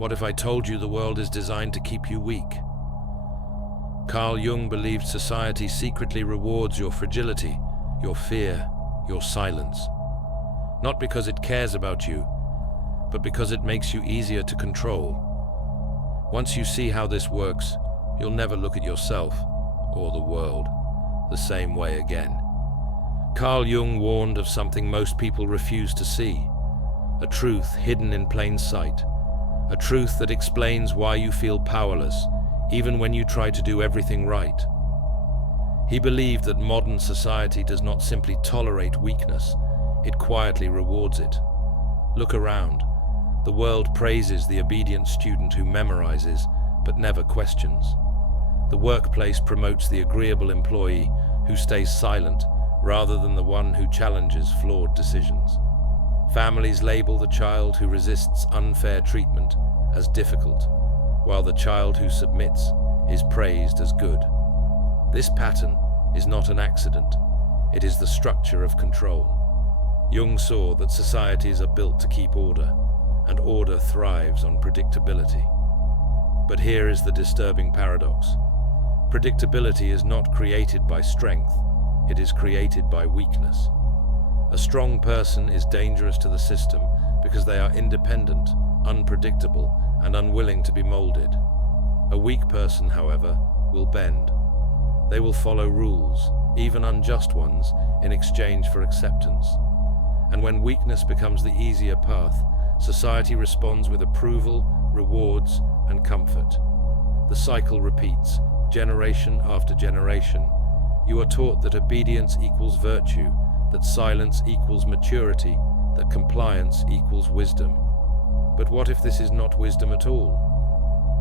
What if I told you the world is designed to keep you weak? Carl Jung believed society secretly rewards your fragility, your fear, your silence. Not because it cares about you, but because it makes you easier to control. Once you see how this works, you'll never look at yourself, or the world, the same way again. Carl Jung warned of something most people refuse to see, a truth hidden in plain sight, a truth that explains why you feel powerless, even when you try to do everything right. He believed that modern society does not simply tolerate weakness, it quietly rewards it. Look around. The world praises the obedient student who memorizes, but never questions. The workplace promotes the agreeable employee who stays silent, rather than the one who challenges flawed decisions. Families label the child who resists unfair treatment as difficult, while the child who submits is praised as good. This pattern is not an accident, it is the structure of control. Jung saw that societies are built to keep order, and order thrives on predictability. But here is the disturbing paradox. Predictability is not created by strength, it is created by weakness. A strong person is dangerous to the system because they are independent, unpredictable, and unwilling to be molded. A weak person, however, will bend. They will follow rules, even unjust ones, in exchange for acceptance. And when weakness becomes the easier path, society responds with approval, rewards, and comfort. The cycle repeats, generation after generation. You are taught that obedience equals virtue, that silence equals maturity, that compliance equals wisdom. But what if this is not wisdom at all?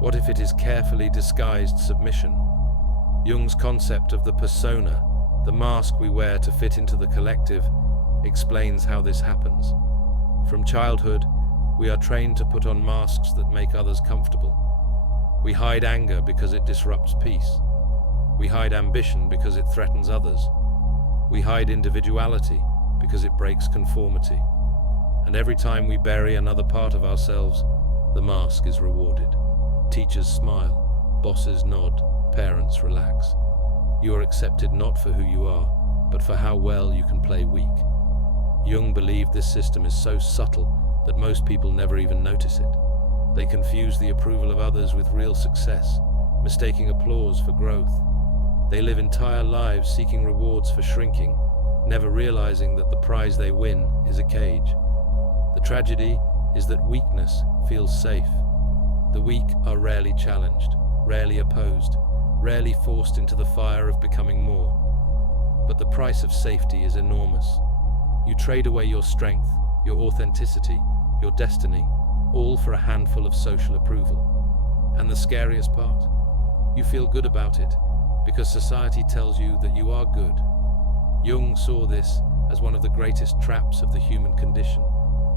What if it is carefully disguised submission? Jung's concept of the persona, the mask we wear to fit into the collective, explains how this happens. From childhood, we are trained to put on masks that make others comfortable. We hide anger because it disrupts peace. We hide ambition because it threatens others. We hide individuality because it breaks conformity. And every time we bury another part of ourselves, the mask is rewarded. Teachers smile, bosses nod, parents relax. You are accepted not for who you are, but for how well you can play weak. Jung believed this system is so subtle that most people never even notice it. They confuse the approval of others with real success, mistaking applause for growth. They live entire lives seeking rewards for shrinking, never realizing that the prize they win is a cage. The tragedy is that weakness feels safe. The weak are rarely challenged, rarely opposed, rarely forced into the fire of becoming more. But the price of safety is enormous. You trade away your strength, your authenticity, your destiny, all for a handful of social approval. And the scariest part? You feel good about it, because society tells you that you are good. Jung saw this as one of the greatest traps of the human condition,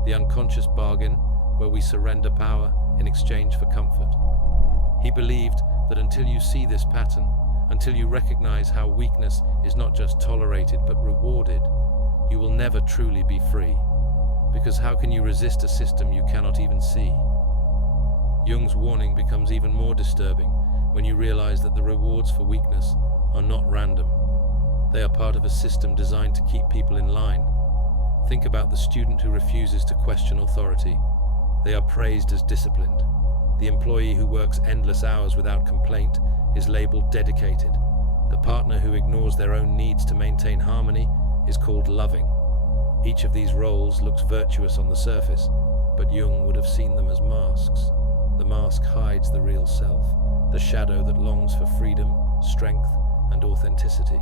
the unconscious bargain where we surrender power in exchange for comfort. He believed that until you see this pattern, until you recognize how weakness is not just tolerated but rewarded, you will never truly be free. Because how can you resist a system you cannot even see? Jung's warning becomes even more disturbing when you realize that the rewards for weakness are not random. They are part of a system designed to keep people in line. Think about the student who refuses to question authority. They are praised as disciplined. The employee who works endless hours without complaint is labeled dedicated. The partner who ignores their own needs to maintain harmony is called loving. Each of these roles looks virtuous on the surface, but Jung would have seen them as masks. The mask hides the real self, the shadow that longs for freedom, strength, and authenticity.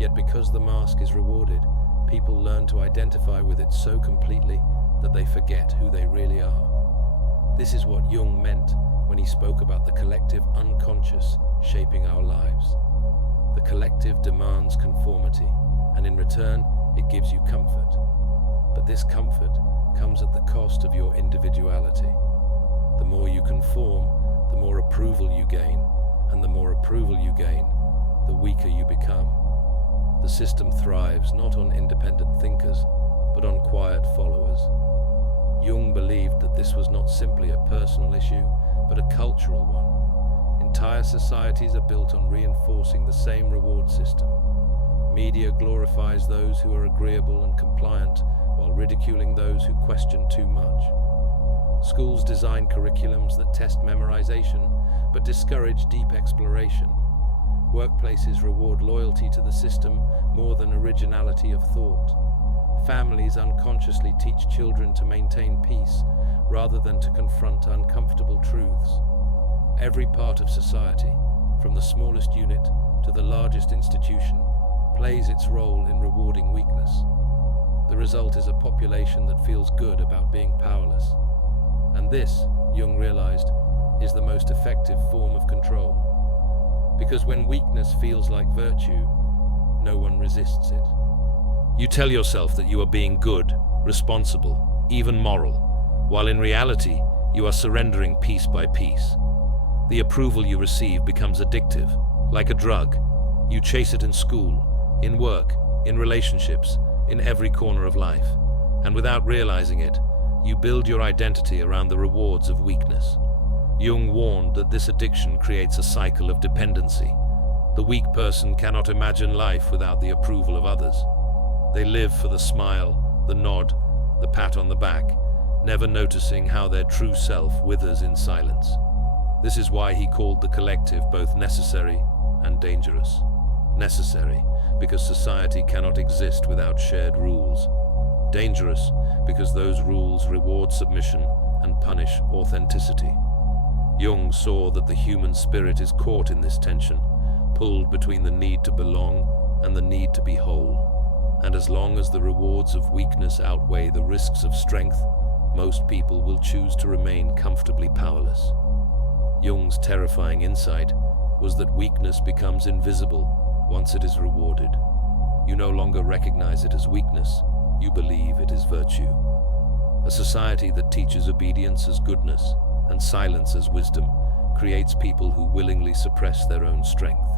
Yet because the mask is rewarded, people learn to identify with it so completely that they forget who they really are. This is what Jung meant when he spoke about the collective unconscious shaping our lives. The collective demands conformity, and in return, it gives you comfort. But this comfort comes at the cost of your individuality. The more you conform, the more approval you gain, and the more approval you gain, the weaker you become. The system thrives not on independent thinkers, but on quiet followers. Jung believed that this was not simply a personal issue, but a cultural one. Entire societies are built on reinforcing the same reward system. Media glorifies those who are agreeable and compliant, while ridiculing those who question too much. Schools design curriculums that test memorization, but discourage deep exploration. Workplaces reward loyalty to the system more than originality of thought. Families unconsciously teach children to maintain peace rather than to confront uncomfortable truths. Every part of society, from the smallest unit to the largest institution, plays its role in rewarding weakness. The result is a population that feels good about being powerless. And this, Jung realized, is the most effective form of control. Because when weakness feels like virtue, no one resists it. You tell yourself that you are being good, responsible, even moral, while in reality, you are surrendering piece by piece. The approval you receive becomes addictive, like a drug. You chase it in school, in work, in relationships, in every corner of life. And without realizing it, you build your identity around the rewards of weakness. Jung warned that this addiction creates a cycle of dependency. The weak person cannot imagine life without the approval of others. They live for the smile, the nod, the pat on the back, never noticing how their true self withers in silence. This is why he called the collective both necessary and dangerous. Necessary, because society cannot exist without shared rules. Dangerous, because those rules reward submission and punish authenticity. Jung saw that the human spirit is caught in this tension, pulled between the need to belong and the need to be whole. And as long as the rewards of weakness outweigh the risks of strength, most people will choose to remain comfortably powerless. Jung's terrifying insight was that weakness becomes invisible once it is rewarded. You no longer recognize it as weakness, you believe it is virtue. A society that teaches obedience as goodness and silence as wisdom creates people who willingly suppress their own strength.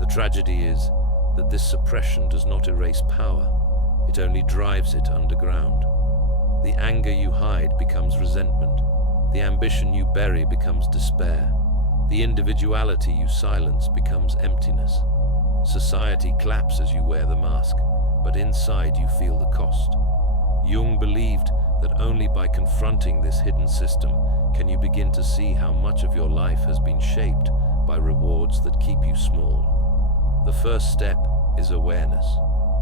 The tragedy is that this suppression does not erase power, it only drives it underground. The anger you hide becomes resentment, the ambition you bury becomes despair, the individuality you silence becomes emptiness. Society claps as you wear the mask, but inside you feel the cost. Jung believed that only by confronting this hidden system can you begin to see how much of your life has been shaped by rewards that keep you small. The first step is awareness,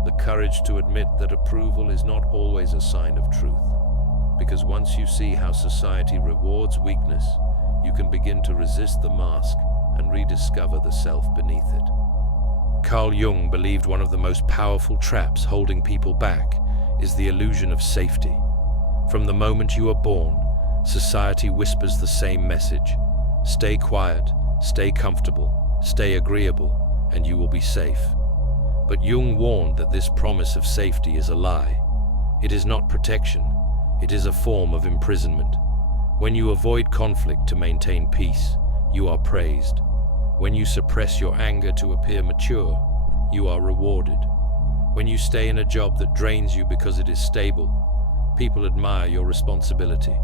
the courage to admit that approval is not always a sign of truth. Because once you see how society rewards weakness, you can begin to resist the mask and rediscover the self beneath it. Carl Jung believed one of the most powerful traps holding people back is the illusion of safety. From the moment you are born, society whispers the same message. Stay quiet, stay comfortable, stay agreeable, and you will be safe. But Jung warned that this promise of safety is a lie. It is not protection, it is a form of imprisonment. When you avoid conflict to maintain peace, you are praised. When you suppress your anger to appear mature, you are rewarded. When you stay in a job that drains you because it is stable, people admire your responsibility.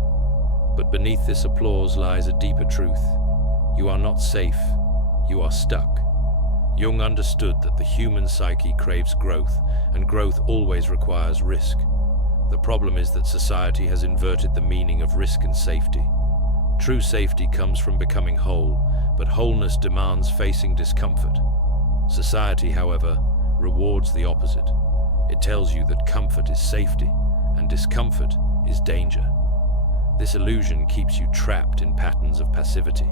But beneath this applause lies a deeper truth. You are not safe, you are stuck. Jung understood that the human psyche craves growth, and growth always requires risk. The problem is that society has inverted the meaning of risk and safety. True safety comes from becoming whole, but wholeness demands facing discomfort. Society, however, rewards the opposite. It tells you that comfort is safety, and discomfort is danger. This illusion keeps you trapped in patterns of passivity.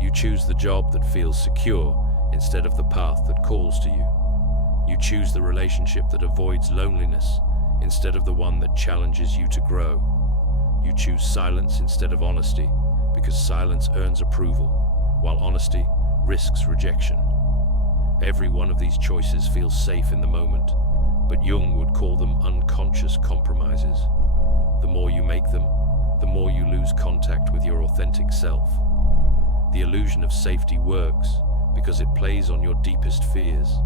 You choose the job that feels secure instead of the path that calls to you. You choose the relationship that avoids loneliness instead of the one that challenges you to grow. You choose silence instead of honesty because silence earns approval, while honesty risks rejection. Every one of these choices feels safe in the moment, but Jung would call them unconscious compromises. The more you make them, the more you lose contact with your authentic self. The illusion of safety works because it plays on your deepest fears.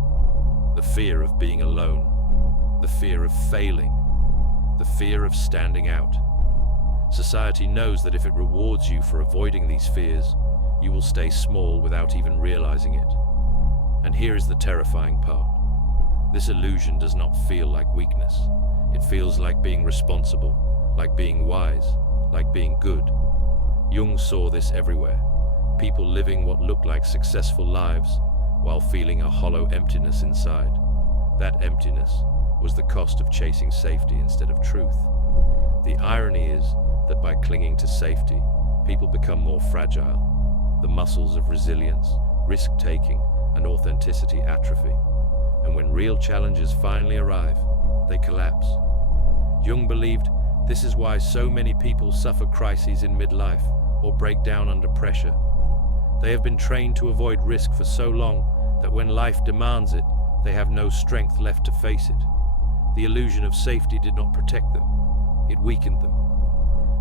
The fear of being alone, the fear of failing, the fear of standing out. Society knows that if it rewards you for avoiding these fears, you will stay small without even realizing it. And here is the terrifying part. This illusion does not feel like weakness. It feels like being responsible, like being wise, like being good. Jung saw this everywhere. People living what looked like successful lives while feeling a hollow emptiness inside. That emptiness was the cost of chasing safety instead of truth. The irony is that by clinging to safety, people become more fragile. The muscles of resilience, risk-taking, and authenticity atrophy. And when real challenges finally arrive, they collapse. Jung believed this is why so many people suffer crises in midlife or break down under pressure. They have been trained to avoid risk for so long that when life demands it, they have no strength left to face it. The illusion of safety did not protect them, it weakened them.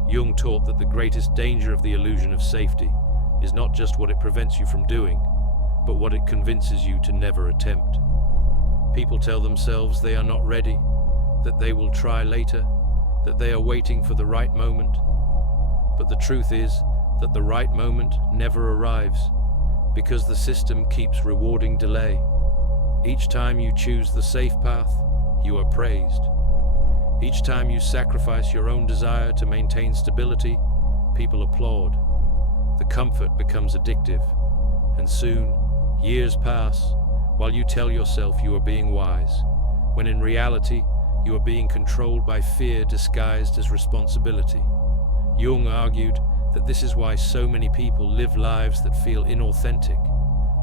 Jung taught that the greatest danger of the illusion of safety is not just what it prevents you from doing, but what it convinces you to never attempt. People tell themselves they are not ready, that they will try later, that they are waiting for the right moment. But the truth is that the right moment never arrives, because the system keeps rewarding delay. Each time you choose the safe path, you are praised. Each time you sacrifice your own desire to maintain stability, people applaud. The comfort becomes addictive, and soon, years pass while you tell yourself you are being wise, when in reality, you are being controlled by fear disguised as responsibility. Jung argued that this is why so many people live lives that feel inauthentic.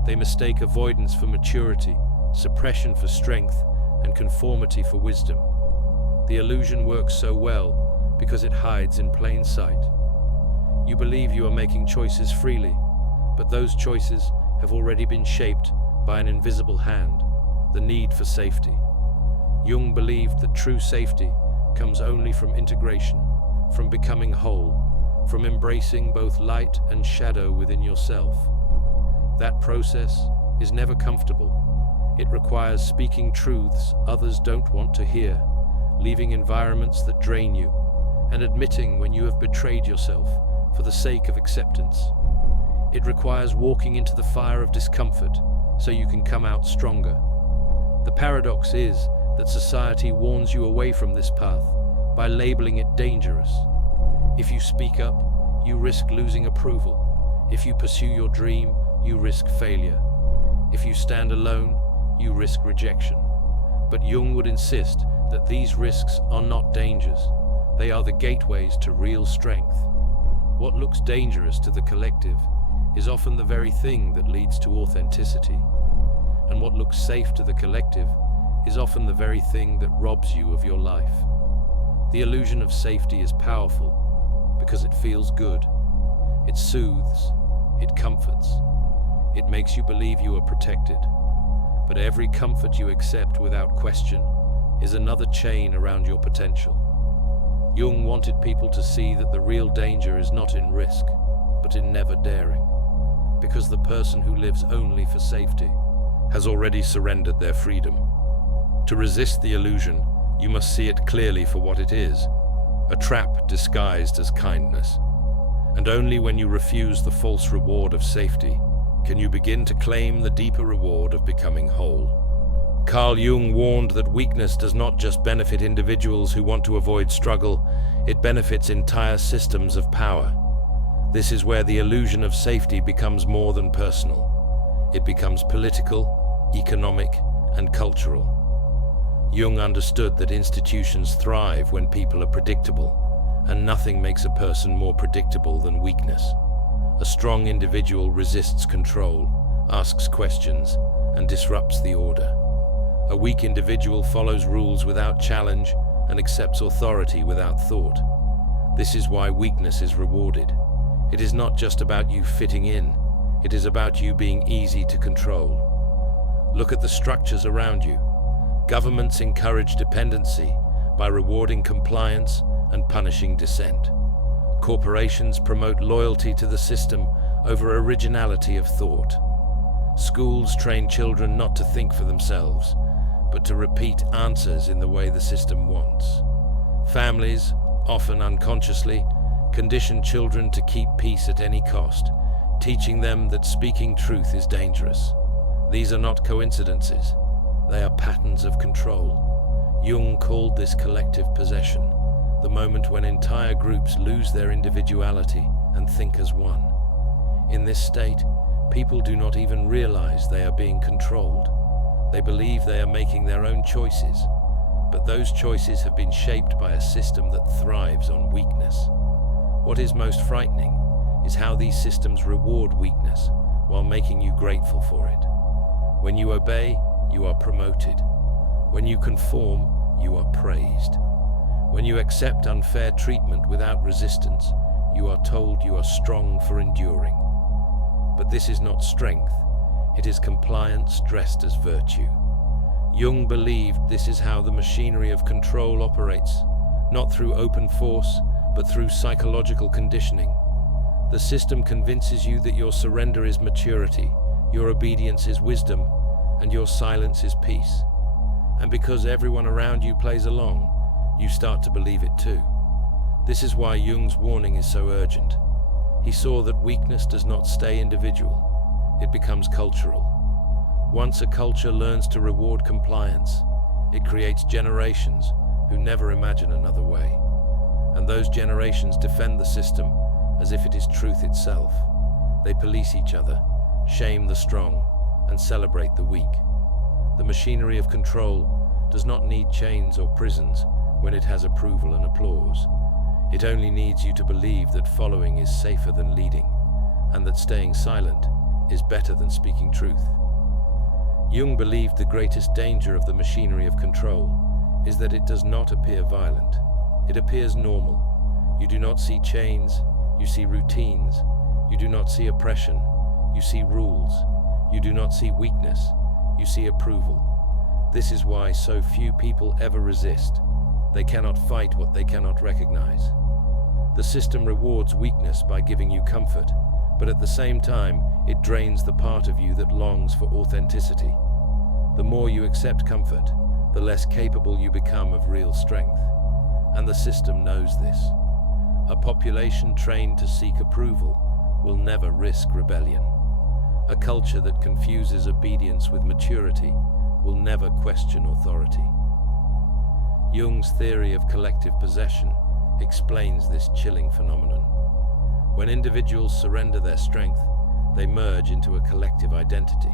They mistake avoidance for maturity, suppression for strength, and conformity for wisdom. The illusion works so well because it hides in plain sight. You believe you are making choices freely, but those choices have already been shaped by an invisible hand, the need for safety. Jung believed that true safety comes only from integration, from becoming whole, from embracing both light and shadow within yourself. That process is never comfortable. It requires speaking truths others don't want to hear, leaving environments that drain you, and admitting when you have betrayed yourself for the sake of acceptance. It requires walking into the fire of discomfort so you can come out stronger. The paradox is that society warns you away from this path by labeling it dangerous. If you speak up, you risk losing approval. If you pursue your dream, you risk failure. If you stand alone, you risk rejection. But Jung would insist that these risks are not dangers. They are the gateways to real strength. What looks dangerous to the collective is often the very thing that leads to authenticity. And what looks safe to the collective is often the very thing that robs you of your life. The illusion of safety is powerful because it feels good. It soothes, it comforts, it makes you believe you are protected. But every comfort you accept without question is another chain around your potential. Jung wanted people to see that the real danger is not in risk, but in never daring. Because the person who lives only for safety has already surrendered their freedom. To resist the illusion, you must see it clearly for what it is, a trap disguised as kindness. And only when you refuse the false reward of safety can you begin to claim the deeper reward of becoming whole. Carl Jung warned that weakness does not just benefit individuals who want to avoid struggle, it benefits entire systems of power. This is where the illusion of safety becomes more than personal. It becomes political, economic, and cultural. Jung understood that institutions thrive when people are predictable, and nothing makes a person more predictable than weakness. A strong individual resists control, asks questions, and disrupts the order. A weak individual follows rules without challenge and accepts authority without thought. This is why weakness is rewarded. It is not just about you fitting in, it is about you being easy to control. Look at the structures around you. Governments encourage dependency by rewarding compliance and punishing dissent. Corporations promote loyalty to the system over originality of thought. Schools train children not to think for themselves, but to repeat answers in the way the system wants. Families, often unconsciously, condition children to keep peace at any cost, teaching them that speaking truth is dangerous. These are not coincidences. They are patterns of control. Jung called this collective possession, the moment when entire groups lose their individuality and think as one. In this state, people do not even realize they are being controlled. They believe they are making their own choices, but those choices have been shaped by a system that thrives on weakness. What is most frightening is how these systems reward weakness while making you grateful for it. When you obey, you are promoted. When you conform, you are praised. When you accept unfair treatment without resistance, you are told you are strong for enduring. But this is not strength, it is compliance dressed as virtue. Jung believed this is how the machinery of control operates, not through open force, but through psychological conditioning. The system convinces you that your surrender is maturity, your obedience is wisdom, and your silence is peace. And because everyone around you plays along, you start to believe it too. This is why Jung's warning is so urgent. He saw that weakness does not stay individual, it becomes cultural. Once a culture learns to reward compliance, it creates generations who never imagine another way. And those generations defend the system as if it is truth itself. They police each other, shame the strong, and celebrate the weak. The machinery of control does not need chains or prisons when it has approval and applause. It only needs you to believe that following is safer than leading, and that staying silent is better than speaking truth. Jung believed the greatest danger of the machinery of control is that it does not appear violent. It appears normal. You do not see chains, you see routines. You do not see oppression, you see rules. You do not see weakness, you see approval. This is why so few people ever resist. They cannot fight what they cannot recognize. The system rewards weakness by giving you comfort, but at the same time, it drains the part of you that longs for authenticity. The more you accept comfort, the less capable you become of real strength. And the system knows this. A population trained to seek approval will never risk rebellion. A culture that confuses obedience with maturity will never question authority. Jung's theory of collective possession explains this chilling phenomenon. When individuals surrender their strength, they merge into a collective identity.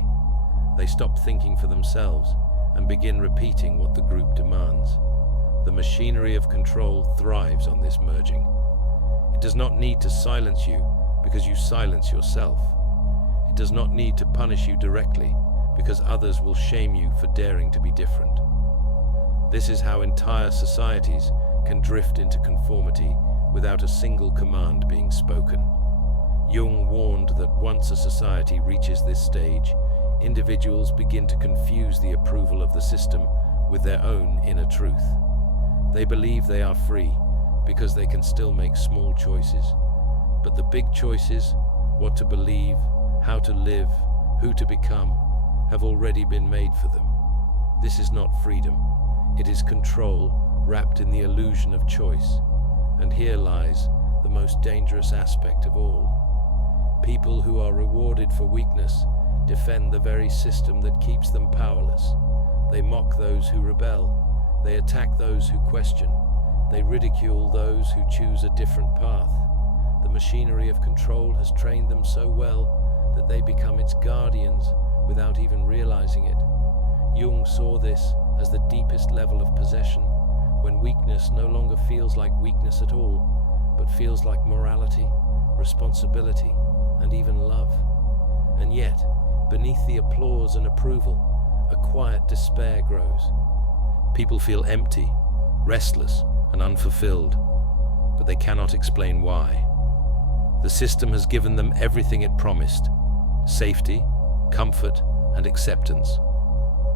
They stop thinking for themselves and begin repeating what the group demands. The machinery of control thrives on this merging. It does not need to silence you because you silence yourself. It does not need to punish you directly because others will shame you for daring to be different. This is how entire societies can drift into conformity without a single command being spoken. Jung warned that once a society reaches this stage, individuals begin to confuse the approval of the system with their own inner truth. They believe they are free because they can still make small choices. But the big choices, what to believe, how to live, who to become, have already been made for them. This is not freedom. It is control wrapped in the illusion of choice. And here lies the most dangerous aspect of all. People who are rewarded for weakness defend the very system that keeps them powerless. They mock those who rebel. They attack those who question. They ridicule those who choose a different path. The machinery of control has trained them so well that they become its guardians without even realizing it. Jung saw this as the deepest level of possession, when weakness no longer feels like weakness at all, but feels like morality, responsibility, and even love. And yet, beneath the applause and approval, a quiet despair grows. People feel empty, restless, and unfulfilled, but they cannot explain why. The system has given them everything it promised: safety, comfort, and acceptance.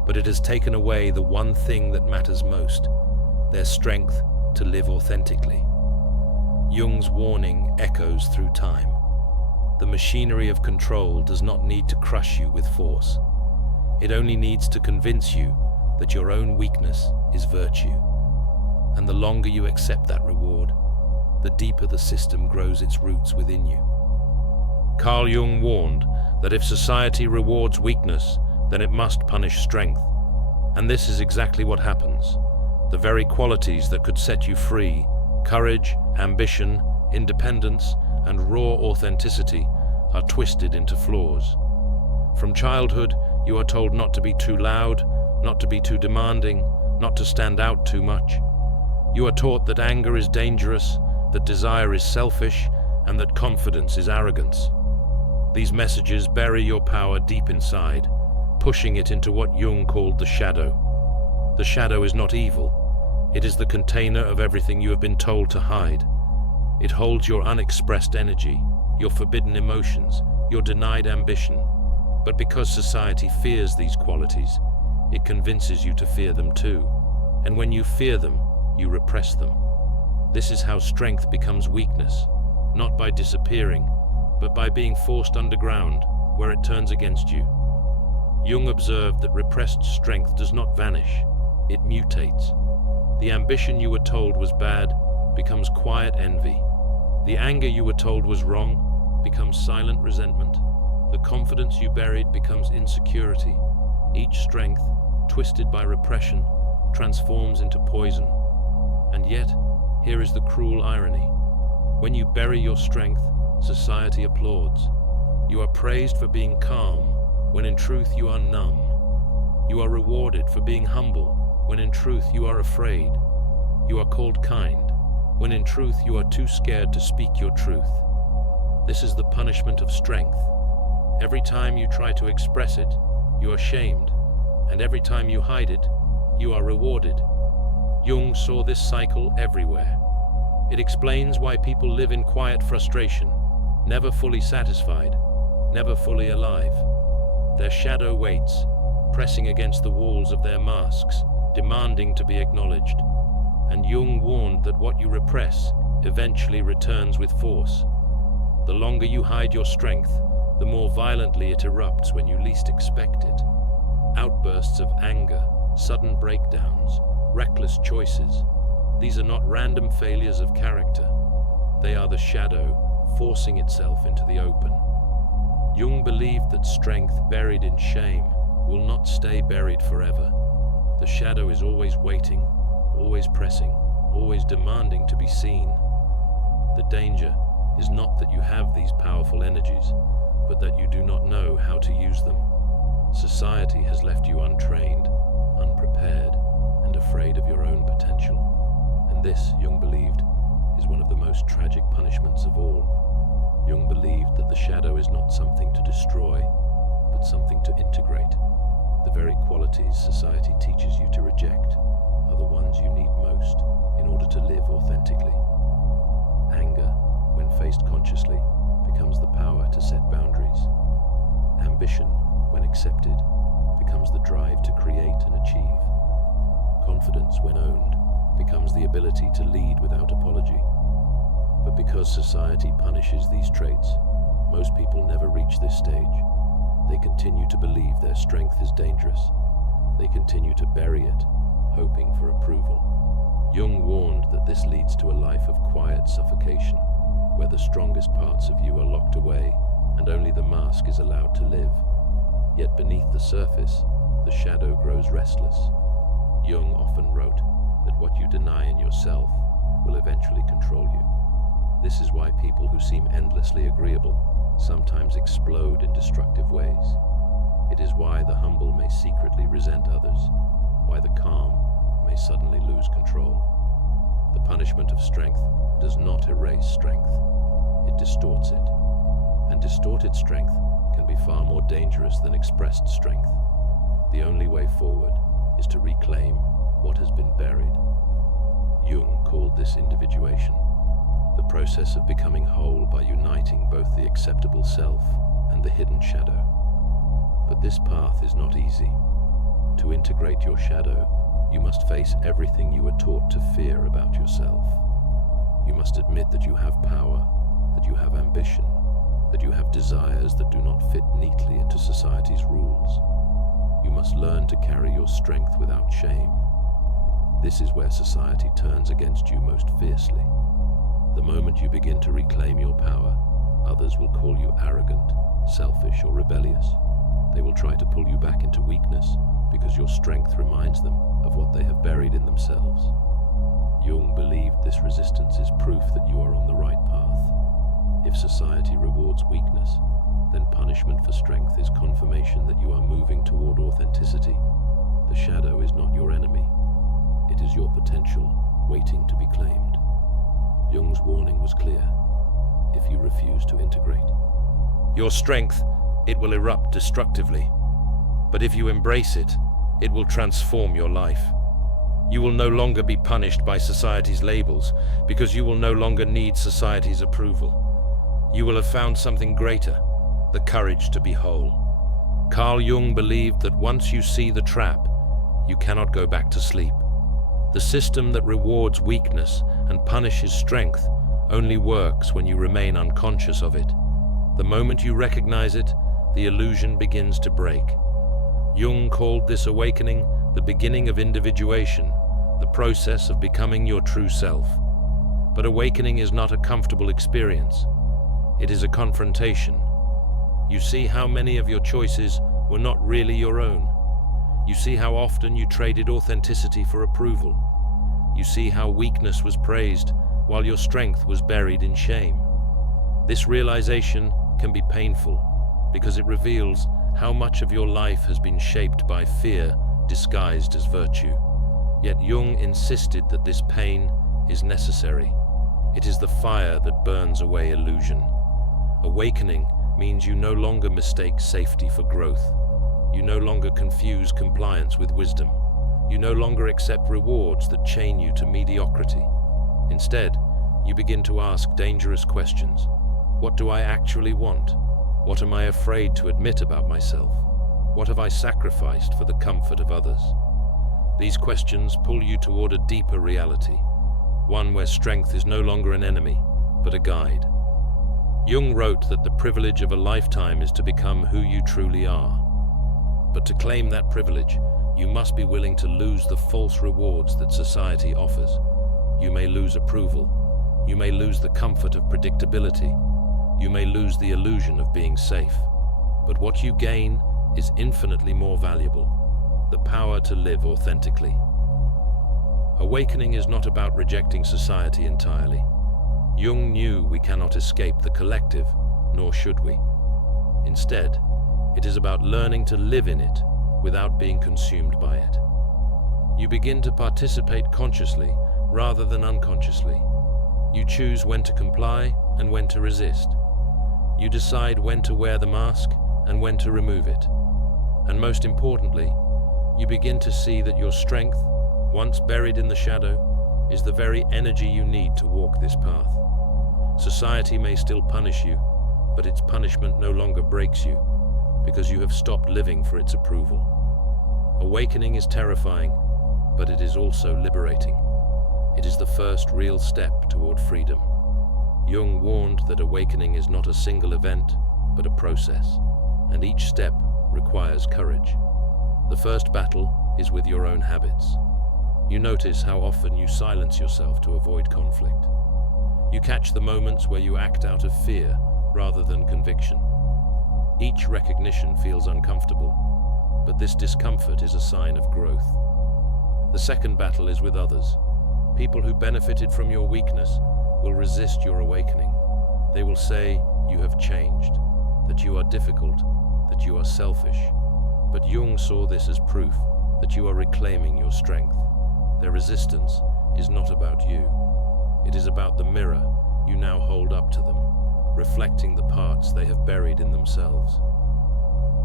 But it has taken away the one thing that matters most: their strength to live authentically. Jung's warning echoes through time. The machinery of control does not need to crush you with force. It only needs to convince you that your own weakness is virtue. And the longer you accept that reward, the deeper the system grows its roots within you. Carl Jung warned that if society rewards weakness, then it must punish strength. And this is exactly what happens. The very qualities that could set you free, courage, ambition, independence, and raw authenticity, are twisted into flaws. From childhood, you are told not to be too loud, not to be too demanding, not to stand out too much. You are taught that anger is dangerous, that desire is selfish, and that confidence is arrogance. These messages bury your power deep inside, pushing it into what Jung called the shadow. The shadow is not evil. It is the container of everything you have been told to hide. It holds your unexpressed energy, your forbidden emotions, your denied ambition. But because society fears these qualities, it convinces you to fear them too. And when you fear them, you repress them. This is how strength becomes weakness, not by disappearing, but by being forced underground, where it turns against you. Jung observed that repressed strength does not vanish, it mutates. The ambition you were told was bad becomes quiet envy. The anger you were told was wrong becomes silent resentment. The confidence you buried becomes insecurity. Each strength, twisted by repression, transforms into poison. And yet, here is the cruel irony. When you bury your strength, society applauds. You are praised for being calm, when in truth you are numb. You are rewarded for being humble, when in truth you are afraid. You are called kind, when in truth you are too scared to speak your truth. This is the punishment of strength. Every time you try to express it, you are shamed, and every time you hide it, you are rewarded. Jung saw this cycle everywhere. It explains why people live in quiet frustration, never fully satisfied, never fully alive. Their shadow waits, pressing against the walls of their masks, demanding to be acknowledged. And Jung warned that what you repress eventually returns with force. The longer you hide your strength, the more violently it erupts when you least expect it. Outbursts of anger, sudden breakdowns, reckless choices. These are not random failures of character. They are the shadow forcing itself into the open. Jung believed that strength buried in shame will not stay buried forever. The shadow is always waiting, always pressing, always demanding to be seen. The danger is not that you have these powerful energies, but that you do not know how to use them. Society has left you untrained, unprepared, and afraid of your own potential. And this, Jung believed, is one of the most tragic punishments of all. Jung believed that the shadow is not something to destroy, but something to integrate. The very qualities society teaches you to reject are the ones you need most in order to live authentically. Anger, when faced consciously, becomes the power to set boundaries. Ambition, when accepted, becomes the drive to create and achieve. Confidence, when owned, becomes the ability to lead without apology. But because society punishes these traits, most people never reach this stage. They continue to believe their strength is dangerous. They continue to bury it, hoping for approval. Jung warned that this leads to a life of quiet suffocation, where the strongest parts of you are locked away and only the mask is allowed to live. Yet beneath the surface, the shadow grows restless. Jung often wrote that what you deny in yourself will eventually control you. This is why people who seem endlessly agreeable sometimes explode in destructive ways. It is why the humble may secretly resent others, why the calm may suddenly lose control. The punishment of strength does not erase strength, it distorts it. And distorted strength can be far more dangerous than expressed strength. The only way forward is to reclaim what has been buried. Jung called this individuation, the process of becoming whole by uniting both the acceptable self and the hidden shadow. But this path is not easy. To integrate your shadow, you must face everything you were taught to fear about yourself. You must admit that you have power, that you have ambition, that you have desires that do not fit neatly into society's rules. You must learn to carry your strength without shame. This is where society turns against you most fiercely. The moment you begin to reclaim your power, others will call you arrogant, selfish, or rebellious. They will try to pull you back into weakness because your strength reminds them of what they have buried in themselves. Jung believed this resistance is proof that you are on the right path. If society rewards weakness, then punishment for strength is confirmation that you are moving toward authenticity. The shadow is not your enemy. It is your potential waiting to be claimed. Jung's warning was clear. If you refuse to integrate, Your strength, it will erupt destructively. But if you embrace it, it will transform your life. You will no longer be punished by society's labels because you will no longer need society's approval. You will have found something greater, the courage to be whole. Carl Jung believed that once you see the trap, you cannot go back to sleep. The system that rewards weakness and punishes strength only works when you remain unconscious of it. The moment you recognize it, the illusion begins to break. Jung called this awakening the beginning of individuation, the process of becoming your true self. But awakening is not a comfortable experience. It is a confrontation. You see how many of your choices were not really your own. You see how often you traded authenticity for approval. You see how weakness was praised while your strength was buried in shame. This realization can be painful because it reveals how much of your life has been shaped by fear disguised as virtue. Yet Jung insisted that this pain is necessary. It is the fire that burns away illusion. Awakening means you no longer mistake safety for growth. You no longer confuse compliance with wisdom. You no longer accept rewards that chain you to mediocrity. Instead, you begin to ask dangerous questions. What do I actually want? What am I afraid to admit about myself? What have I sacrificed for the comfort of others? These questions pull you toward a deeper reality, one where strength is no longer an enemy, but a guide. Jung wrote that the privilege of a lifetime is to become who you truly are. But to claim that privilege, you must be willing to lose the false rewards that society offers. You may lose approval. You may lose the comfort of predictability. You may lose the illusion of being safe. But what you gain is infinitely more valuable: the power to live authentically. Awakening is not about rejecting society entirely. Jung knew we cannot escape the collective, nor should we. Instead, it is about learning to live in it without being consumed by it. You begin to participate consciously rather than unconsciously. You choose when to comply and when to resist. You decide when to wear the mask and when to remove it. And most importantly, you begin to see that your strength, once buried in the shadow, is the very energy you need to walk this path. Society may still punish you, but its punishment no longer breaks you, because you have stopped living for its approval. Awakening is terrifying, but it is also liberating. It is the first real step toward freedom. Jung warned that awakening is not a single event, but a process, and each step requires courage. The first battle is with your own habits. You notice how often you silence yourself to avoid conflict. You catch the moments where you act out of fear rather than conviction. Each recognition feels uncomfortable, but this discomfort is a sign of growth. The second battle is with others. People who benefited from your weakness will resist your awakening. They will say you have changed, that you are difficult, that you are selfish. But Jung saw this as proof that you are reclaiming your strength. Their resistance is not about you. It is about the mirror you now hold up to them, reflecting the parts they have buried in themselves.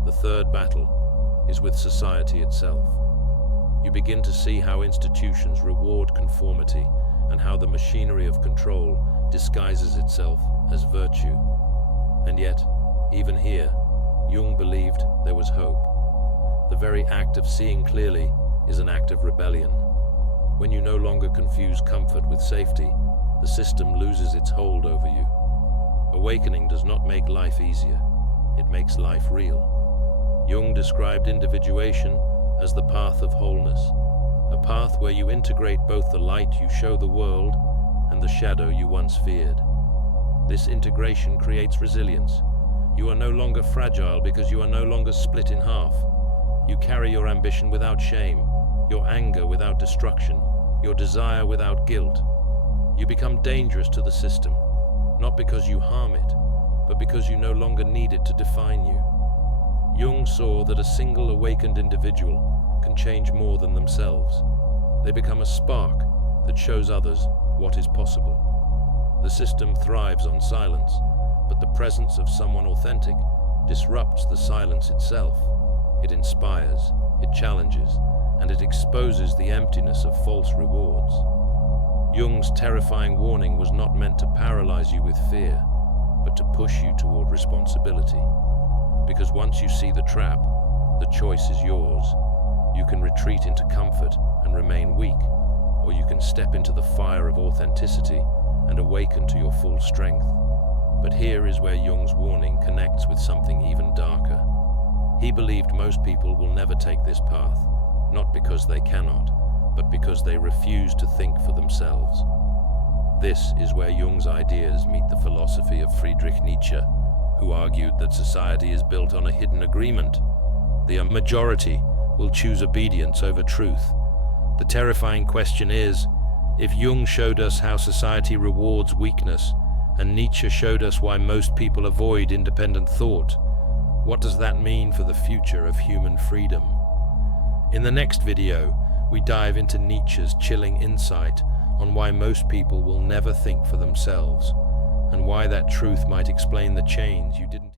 The third battle is with society itself. You begin to see how institutions reward conformity and how the machinery of control disguises itself as virtue. And yet, even here, Jung believed there was hope. The very act of seeing clearly is an act of rebellion. When you no longer confuse comfort with safety, the system loses its hold over you. Awakening does not make life easier, it makes life real. Jung described individuation as the path of wholeness, a path where you integrate both the light you show the world and the shadow you once feared. This integration creates resilience. You are no longer fragile because you are no longer split in half. You carry your ambition without shame, your anger without destruction, your desire without guilt. You become dangerous to the system, not because you harm it, but because you no longer need it to define you. Jung saw that a single awakened individual can change more than themselves. They become a spark that shows others what is possible. The system thrives on silence, but the presence of someone authentic disrupts the silence itself. It inspires, it challenges, and it exposes the emptiness of false rewards. Jung's terrifying warning was not meant to paralyze you with fear, but to push you toward responsibility. Because once you see the trap, the choice is yours. You can retreat into comfort and remain weak, or you can step into the fire of authenticity and awaken to your full strength. But here is where Jung's warning connects with something even darker. He believed most people will never take this path, not because they cannot, but because they refuse to think for themselves. This is where Jung's ideas meet the philosophy of Friedrich Nietzsche, who argued that society is built on a hidden agreement. The majority will choose obedience over truth. The terrifying question is, if Jung showed us how society rewards weakness, and Nietzsche showed us why most people avoid independent thought, what does that mean for the future of human freedom? In the next video, we dive into Nietzsche's chilling insight on why most people will never think for themselves, and why that truth might explain the chains you didn't